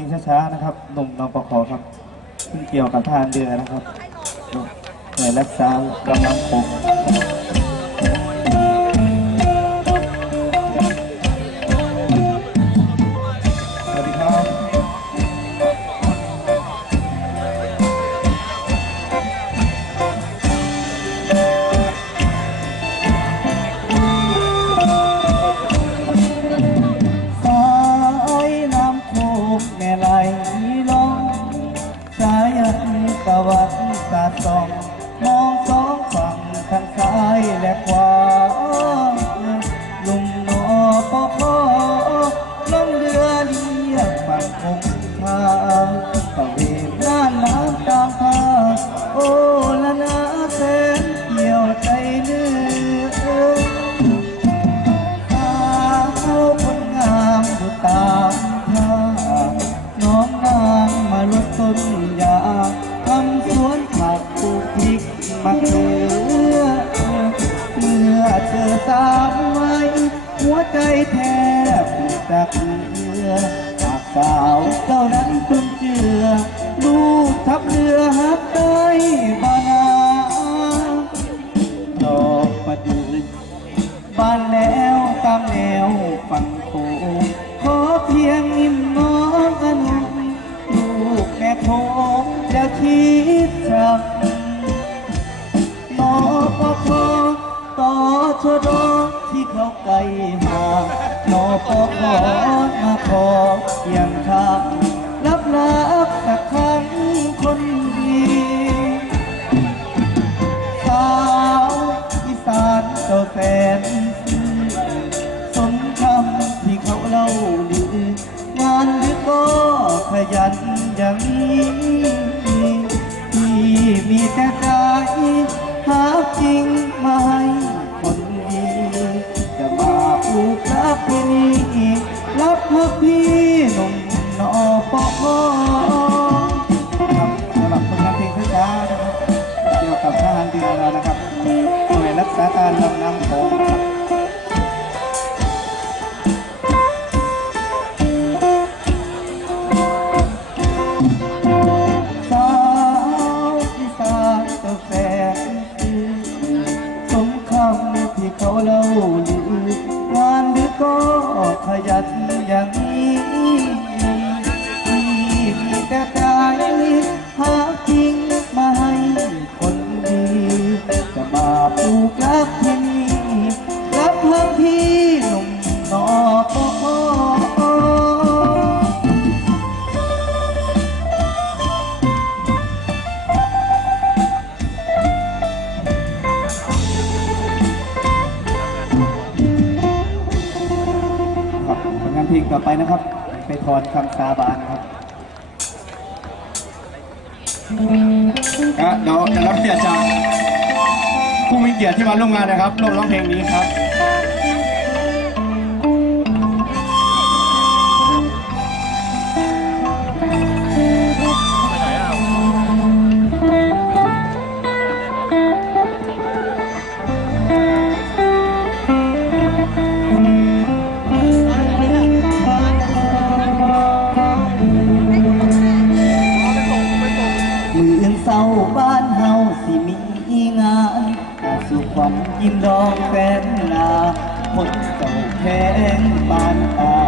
ลงช้าๆนะครับหนุ่มน้องปคอครับซึ่งเกี่ยวกับทานเดือนนะครับหน่วยรักษากำลังคง ตามทางน้องนางมาลดต้นยาทำสวนผักปลูกพริกมาเกลือเมื่อเธอสามไว้หัวใจแทบแตกเมือปากตา จะคิดจักนอปพต่อชดที่เขาไกลห่างนอปพ่มาขอเพียงข้ารับรักสักครั้งคนดีสาวอีสานเจ้าแสนสมคำที่เขาเล่าลืองานหรือก็ขยันอย่างนี้ me that ต่อไปนะครับ ไปถอนคำสาบานครับครัเดี๋ยวจะรับเกียรติจากผู้มีเกียรติที่มาร่วมงานนะครับร่วมร้องเพลงนี้ครับ แห้งปานตา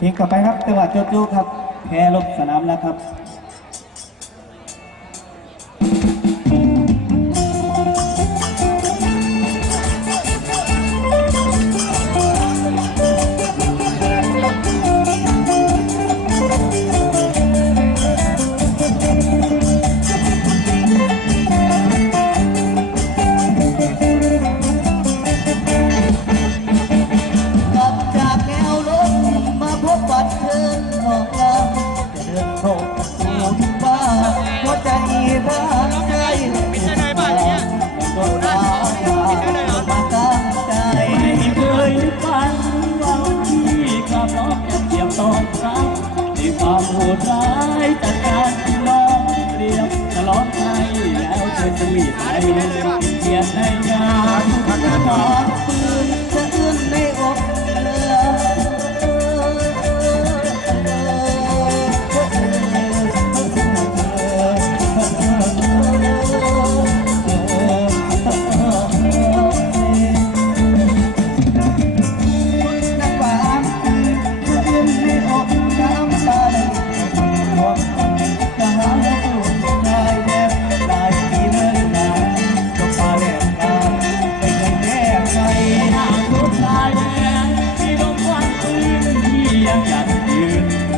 พลิงกลับไปครับจังหวะจุดๆครับแพ้ลบสนามแล้วครับ قوي يا فنان